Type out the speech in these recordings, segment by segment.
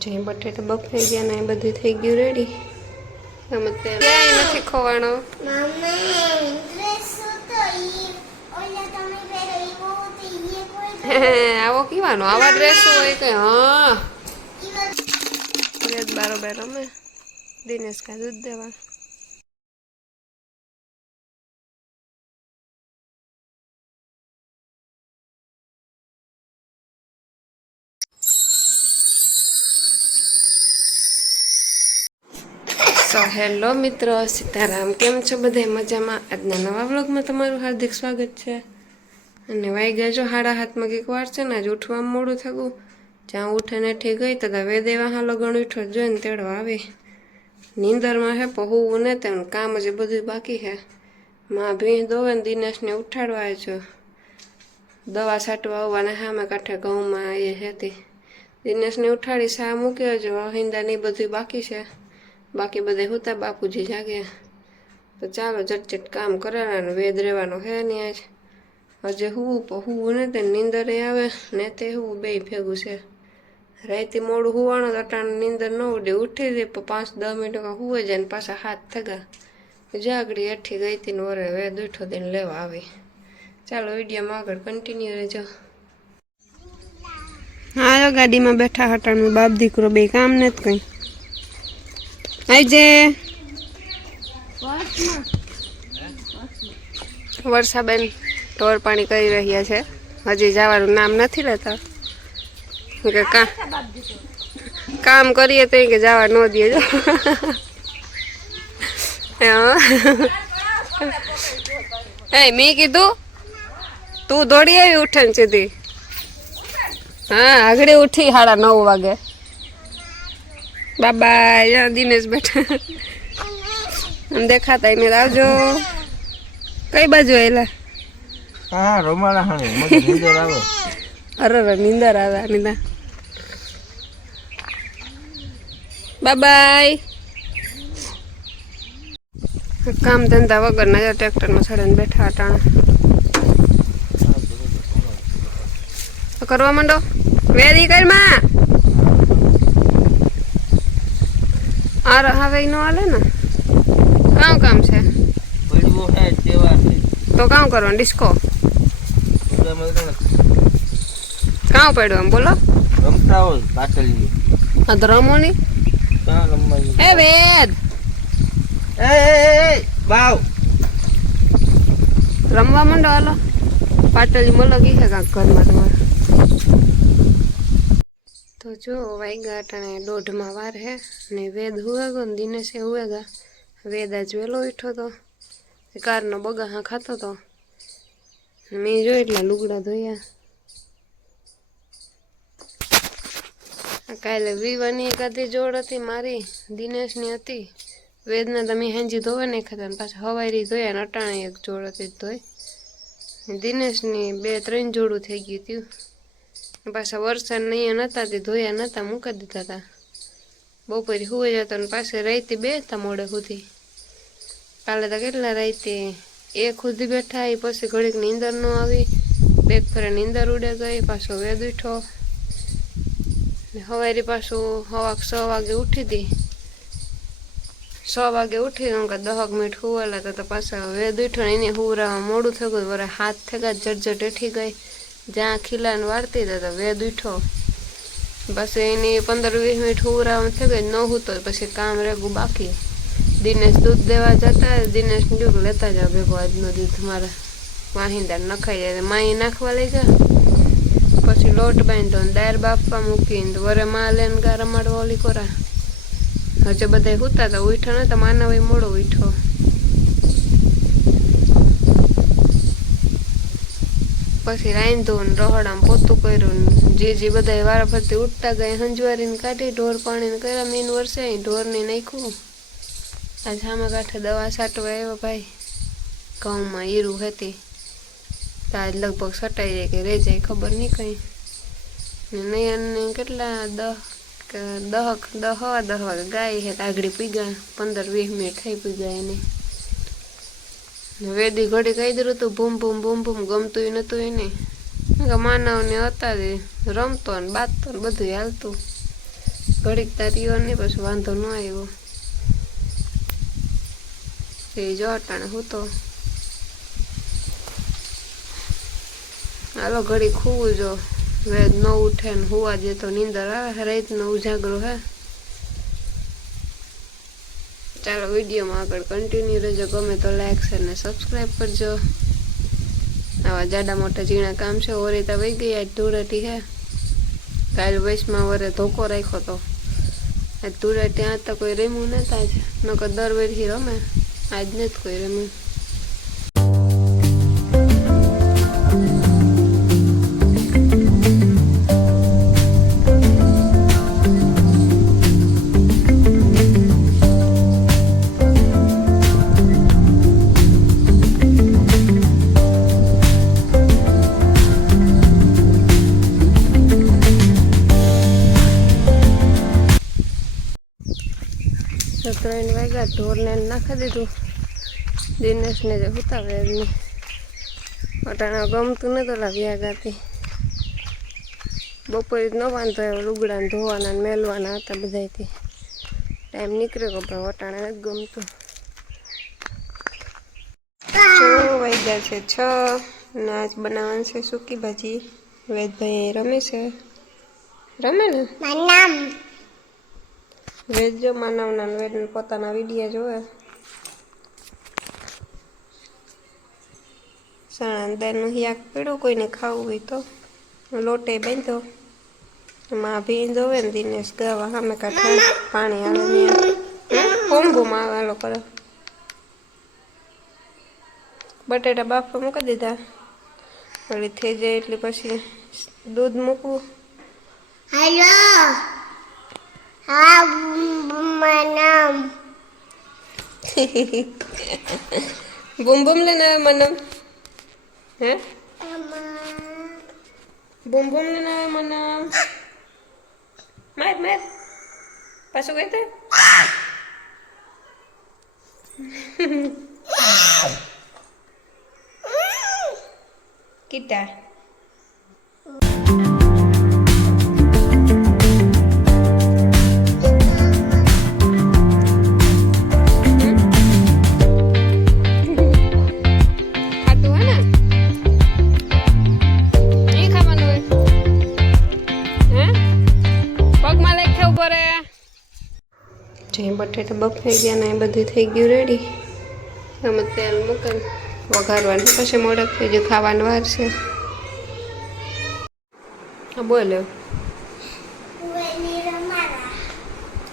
જે બટેટા બફાઈ ગયા ને એ બધું થઈ ગયું રેડી. અમે ક્યાંય નથી ખવાણો. આવો કીવાનો આવા ડ્રેસ હોય કે હા બારોબાર અમે દિનેશ કા દૂધ દેવા. સો હેલો મિત્રો, સીતારામ. કેમ છો બધા? મજામાં? આજના નવા વ્લોગમાં તમારું હાર્દિક સ્વાગત છે. અને વાગ્યા જો 7:30 કંઈક વાર છે ને, આજ ઉઠવામાં મોડું થયું. જ્યાં ઉઠીને ઠી ગઈ તો વેદેવા હાલો ગણ ઉઠો જોઈને તેડો આવી. નીંદરમાં હે પહોવું ને તેનું કામ જ બધું બાકી હે. માં ભીંસ દોવે ને દિનેશને ઉઠાડવા છો. દવા છાંટવા આવવાને સામે કાંઠે ઘઉંમાં એ હતી. દિનેશને ઉઠાડી સા મૂક્યો જો હિંદા ને બધું બાકી છે. બાકી બધે હુતા બાપુજી જાગે તો ચાલો ઝટઝટ કામ કરેવાનું. વેદ રહેવાનો હે નહીં આજ. હજે હુવું ને તે નીંદરે આવે ને તે હું બે ભેગું છે. રાતે મોડું હુવાનું તો અટાણ નીંદર ન ઉડે. ઉઠી દે 5-10 મિનિટ હુવે જાય ને પાછા હાથ થગા જાગડી હેઠી ગઈ હતી ને વરે વેદ ઉઠો દઈને લેવા આવી. ચાલો વિડીયોમાં આગળ કન્ટિન્યુ રહેજો. હા ગાડીમાં બેઠા હટાણું બાપ દીકરો બે કામ નથી કંઈ. આજે વર્ષાબેન ઢોર પાણી કરી રહ્યા છે. હજી જવાનું નામ નથી લેતા કે કામ કરીએ તો કે જવા ન દે. એ મેં કીધું તું દોડી આવી ઉઠે ને સીધી. હા આગળ ઉઠી 9:30 વાગે. બાબા દિનેશ બેઠા દેખાતા એને આવજો. કઈ બાજુ આવેલા? હા રોમાળા હાણે મને નીંદર આવે. અરે નીંદર આવે નીંદર. બાય કામ ધંધા વગર ના ટ્રેક્ટરમાં ચડીને બેઠા અટાણા કરવા માંડો. વેરી કરમાં આ હવે નો હાલે ને. કામ છે તો કામ કરવાનું. ડિસ્કો કામ પડ્યું આમ બોલો. રમતા હોય પાછળની આ તો રમો ની. એ વેદ એ બાવ રમવા માંડો. હાલો પાટલી મલગી છે કાંક ઘરમાં તમારે. તો જો વાગ્યા અટાણે 1:30 વાર હે ને વેદ હુએગો ને દિનેશે હુએગા. વેદ આજ વહેલો ઉઠ્યો તો કારનો બગાહા ખાતો તો. મેં જોઈ એટલા લુગડા ધોયા. કાલે વિવાની એકાદી જોડ હતી મારી, દિનેશની હતી. વેદના તમે હાંજી ધોવે નહીં ખાતા ને પાછા હવારી ધોયા ને અટાણે એક જોડ હતી ધોઈ. દિનેશની 2-3 જોડું થઈ ગયું હતું. પાછા વરસાદ નહીં નતા તે ધોયા નતા મૂકી દીધા હતા. બપોરે હુઈ જતો ને પાસે રાતે બેસતા મોડે સુધી. કાલે તો કેટલા રાતે 1 સુધી બેઠા. એ પછી ઘડીક નીંદર ન આવી. બેગ ફરે નીંદર ઉડે ગઈ. પાછો વેદ ઉઠો. હવારી પાછું 6 વાગે ઉઠી હતી. 6 વાગે ઉઠી 10 મિનિટ હુવેલા તો પાછા વેદ ઉઠો ને એને હુવરામાં મોડું થઈ ગયું. વરે હાથ થયા જટ હેઠી ગઈ. જ્યાં ખીલાને વાળતી હતા તો વેદ ઉઠો. પછી એની 15-20 મિનિટ હુવરામાં થઈ ગઈ. ન હૂતો પછી કામ રેગું બાકી. દિનેશ દૂધ દેવા જતા. દિનેશ જો લેતા જાવ ભેગો આજનો દૂધ મારા વાહિંદા નખાઈ જાય. માઈ નાખવા લઈ જા. પછી લોટ બાંધો ને દાળ બાફવા મૂકીને વરે માં લઈને ગા રમાડવા ઓલી કોરા. હજે બધા હુતા હતા. ઉઠો નતા. માનવ મોડો ઉઠો. પછી રાંધું ને રહોડામાં પોતું કર્યું. જે બધા વારા ફરતી ઉઠતા ગયા હંજવારીને કાઢી ઢોર પાણીને કર્યા. મીન વર્ષે ઢોરની નાખ્યું. આજ સામે કાંઠે દવા છાંટવા આવ્યો ભાઈ. ઘઉંમાં ઈરું હતી તો આજ લગભગ છટાઈ જાય કે રહી જાય ખબર નહીં કંઈ. નયનને કેટલા 10 વાગે ગાય હે આગળ પીગા. 15-20 મિનિટ થઈ પીગા એને. વેદી ઘડી કહી દીધું હતું ભૂમ ભૂમ ગમતું નતું એને. માનવને હતા રમતો ને બાતો ને બધું હાલતું. ઘડીક તારીઓ નહીં પછી વાંધો ન આવ્યો એ જો અટાણે હું તો હાલો ઘડી ખૂવું જો વેદ ન ઉઠે ને હુવા જે તો નીંદર આવે રાતનો ઉજાગરો હે ચાલો વિડીયોમાં આગળ કન્ટિન્યુ રહેજો ગમે તો લાઈક શેર ને સબસ્ક્રાઈબ કરજો આવા જાડા મોટા ઝીણા કામ છે ઓરેતા વહી ગઈ આજ ધૂળેટી હે કાલ વૈશમાં વરે ધોકો રાખ્યો તો આજ ધૂળેટી ત્યાં તો કોઈ રમ્યું નતા જ નકર દર વેરથી રમે આજ નથી કોઈ રમ્યું તો 3 વાગ્યા ઢોરને નાખી દીધું દિનેશને જે ઉતાવે એમની અટાણા ગમતું નતું લાગ્યા ગાતી બપોરે જ ન વાંધો આવ્યો લુગડા ધોવાના ને મેલવાના હતા બધાથી ટાઈમ નીકળ્યો કે ભાઈ અટાણા નથી ગમતું 6 વાગ્યા છે 6 ને આજ બનાવવાનું છે સૂકી ભાજી વેદભાઈ રમે છે રમે ને વેજ જો માનવના વેદ પોતાના વિડીયો જોવે સણા દાળનું શાક પીડું કોઈને ખાવું હોય તો લોટે બાંધો એમાં ભીન જોવે ને દિનેશ ગાવા સામે કાંઠા પાણી આવે કોંભુમાં આવે આલો કરે બટેટા બાફવા મૂકી દીધા વળી થઈ જાય એટલે પછી દૂધ મૂકવું હેલો હા મનમ બૂમ બૂમ લેને આવે મનમ હે બૂમ બૂમ લેને આવે મનમ માર માર પાછું ગઈ તે કીટા જે બટેટા બફાઈ ગયા ને એ બધું થઈ ગયું રેડી તમે તેલ મૂકે વઘારવાનું પછી મોડક થઈ ગયું ખાવાનું વાર છે હા બોલો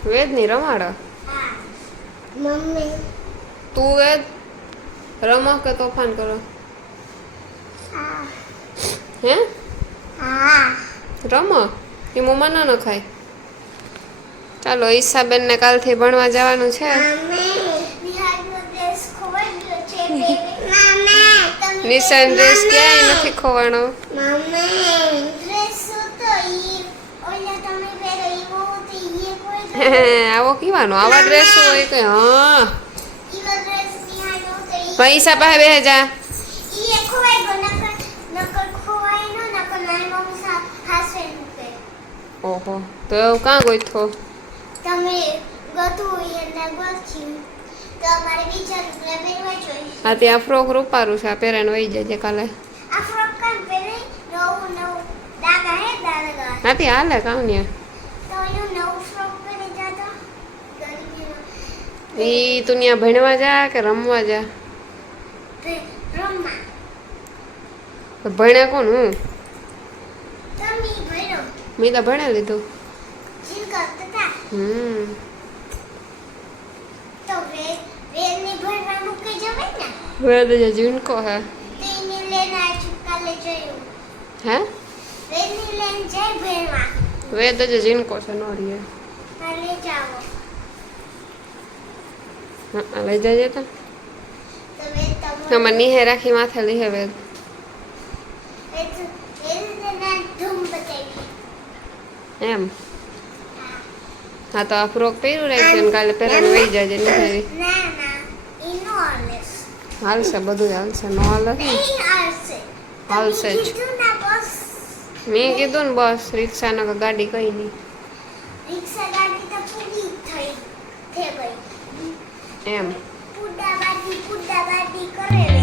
વેદ ની રમાડો મમ્મી તું વેદ રમો કે તોફાન કરો હે હા રમો એ મમ્મા ન ખાય ચાલો ઈશાબેન ને કાલથી ભણવા જવાનું છે નિશાન ડ્રેસ ક્યાંય નથી ખોવાનો આવો કીવાનો આવા ડ્રેસ હોય કે હા ભાઈ ઈશા પાસે બેહે જા ઓહો તો એવું કાં ગોઈથો તમે ગતું એને ગોચ્યું તો અમારે બીજા રૂપિયા પહેરવા જોઈએ હા ત્યાં ફ્રોક રૂપારું છે આ પહેરાને વહી જાય કાલે આ ફ્રોક કામ પહેરે નવું દાગા હે દાગા હા તે હાલે કામ ને તો એનું નવું ફ્રોક પહેરી જાતો ગરીબીનો ઈ તું ત્યાં ભણવા જા કે રમવા જા રમવા ભણ્યા કોણ હું તમે ભણો મેં તો ભણી લીધું જીન કરતા હતા તો વેદની ભણવા મૂકી જવાય ને વેદ જે જીણકો હે તેને લઈને આજુ કાલે જોયું હે વેદની લઈને જાય ભણવા વેદ જે જીણકો છે નો રીએ કાલે જાઓ હા લઈ જજે તો તો વેદ તમે અમાર નીહે રાખી માથે લઈ હે વેદ વેદના ધૂમ બતાવી એમ હા તો આ ફ્રોક પહેર્યું રાખશે ને કાલે પહેરાને વહી જાજે નીહે ના ના ઈનો આલેસ હાલશે બધું હાલશે નો હાલે નહીં આલસે હાલશે જ કીધું ના બસ મેં કીધું ને બસ રિક્ષા ને ગાડી કઈ નહીં રિક્ષા પૂરી થઈ ગઈ એમ પુડાબાડી કરે રે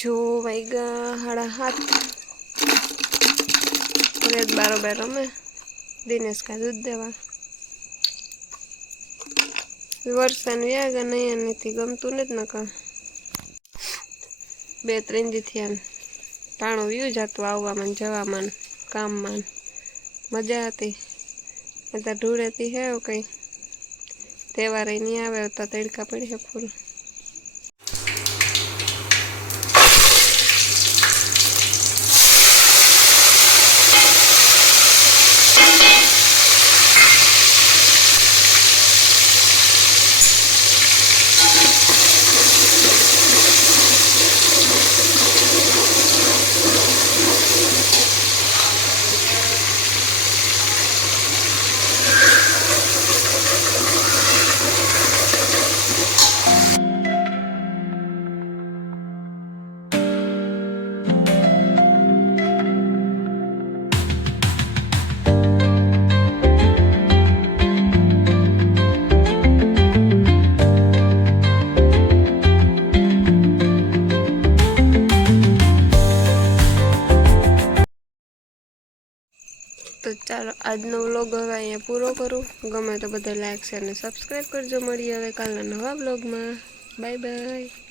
જો વાગ્યા 7:30 રેત બારોબાર રમે દિનેશ કા દૂધ દેવા વરસાદ વ્યાગા નહીં નથી ગમતું નથી નકા 2-3 દી થયા ટાણું વ્યૂ જતું આવવામાં જવામાં કામમાં મજા હતી અત્યારે ઢૂળેતી હે કંઈ તહેવાર નહીં આવે તો તડકા પડી છે ફૂલ તો ચાલો આજનો વ્લોગ હવે અહીંયા પૂરો કરું ગમે તો બધા લાઈક શેર અને સબસ્ક્રાઈબ કરજો મળીએ હવે કાલના નવા વ્લોગમાં બાય બાય